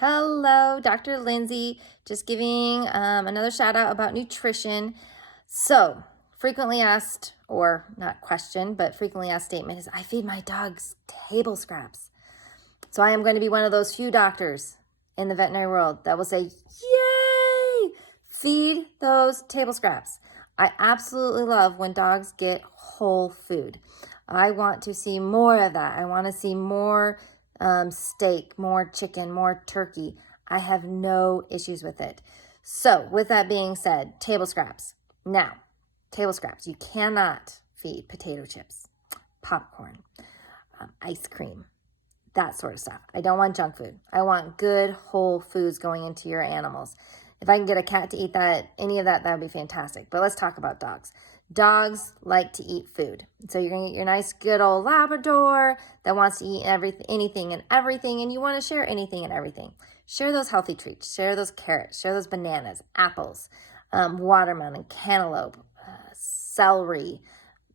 Hello, Dr. Lindsay. Just giving another shout out about nutrition. So, frequently asked, or not question, but frequently asked statement is I feed my dogs table scraps. So, I am going to be one of those few doctors in the veterinary world that will say, yay, feed those table scraps. I absolutely love when dogs get whole food. I want to see more of that. I want to see more steak, more chicken, more turkey. I have no issues with it. So with that being said, table scraps. Now, table scraps. You cannot feed potato chips, popcorn, ice cream, that sort of stuff. I don't want junk food. I want good whole foods going into your animals. If I can get a cat to eat that, any of that, that would be fantastic. But let's talk about dogs. Dogs like to eat food. So you're going to get your nice, good old Labrador that wants to eat anything and everything, and you want to share anything and everything. Share those healthy treats. Share those carrots. Share those bananas, apples, watermelon, cantaloupe, celery,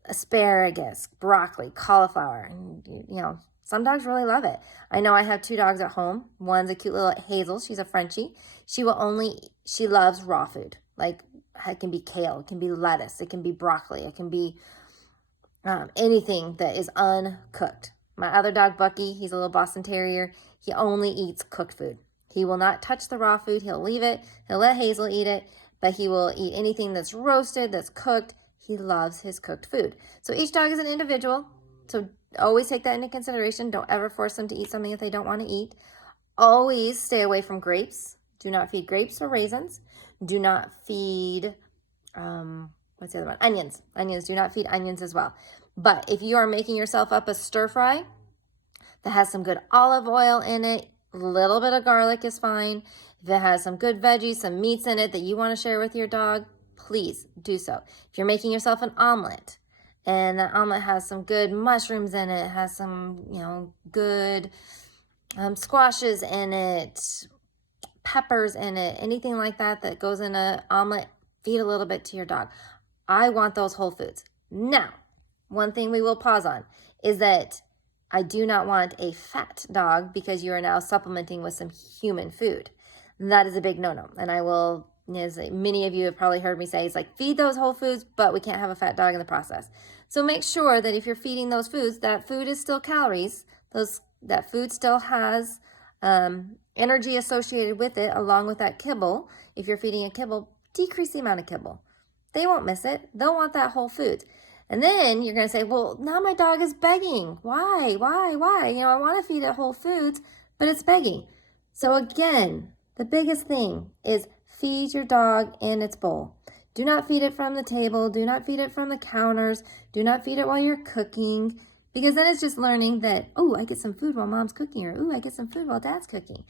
asparagus, broccoli, cauliflower, and some dogs really love it. I know I have two dogs at home. One's a cute little Hazel. She's a Frenchie. She loves raw food. Like it can be kale, it can be lettuce, it can be broccoli, it can be anything that is uncooked. My other dog, Bucky, he's a little Boston Terrier. He only eats cooked food. He will not touch the raw food. He'll leave it. He'll let Hazel eat it, but he will eat anything that's roasted, that's cooked. He loves his cooked food. So each dog is an individual. So always take that into consideration. Don't ever force them to eat something if they don't want to eat. Always stay away from grapes. Do not feed grapes or raisins. Do not feed, what's the other one? Onions. Onions. Do not feed onions as well. But if you are making yourself up a stir fry that has some good olive oil in it, a little bit of garlic is fine. If it has some good veggies, some meats in it that you want to share with your dog, please do so. If you're making yourself an omelet, and that omelet has some good mushrooms in it, has some, good squashes in it, peppers in it, anything like that that goes in an omelet, feed a little bit to your dog. I want those whole foods. Now, one thing we will pause on is that I do not want a fat dog because you are now supplementing with some human food. That is a big no-no. And I will, as many of you have probably heard me say, it's like feed those whole foods, but we can't have a fat dog in the process. So make sure that if you're feeding those foods, that food is still calories. That food still has energy associated with it, along with that kibble. If you're feeding a kibble, decrease the amount of kibble. They won't miss it. They'll want that whole food. And then you're going to say, well, now my dog is begging. Why? I want to feed it whole foods, but it's begging. So again, the biggest thing is feed your dog in its bowl. Do not feed it from the table. Do not feed it from the counters. Do not feed it while you're cooking, because then it's just learning that, oh, I get some food while mom's cooking, or, oh, I get some food while dad's cooking.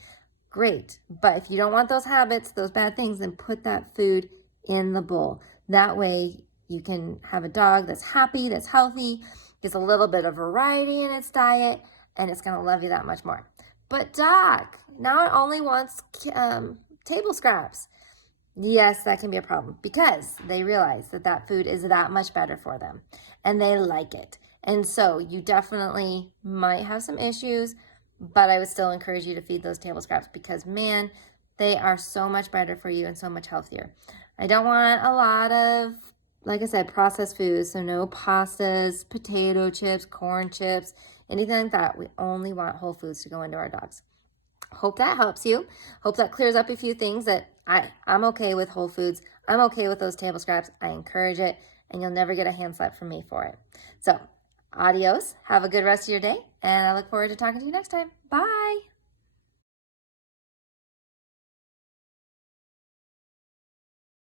Great. But if you don't want those habits, those bad things, then put that food in the bowl. That way you can have a dog that's happy, that's healthy, gets a little bit of variety in its diet, and it's going to love you that much more. But doc, now it only wants table scraps. Yes, that can be a problem because they realize that food is that much better for them and they like it. And so you definitely might have some issues, but I would still encourage you to feed those table scraps because, man, they are so much better for you and so much healthier. I don't want a lot of, like I said, processed foods, so no pastas, potato chips, corn chips, anything like that. We only want whole foods to go into our dogs. Hope that helps you. Hope that clears up a few things that I'm okay with whole foods. I'm okay with those table scraps. I encourage it, and you'll never get a hand slap from me for it. So, adios. Have a good rest of your day, and I look forward to talking to you next time. Bye.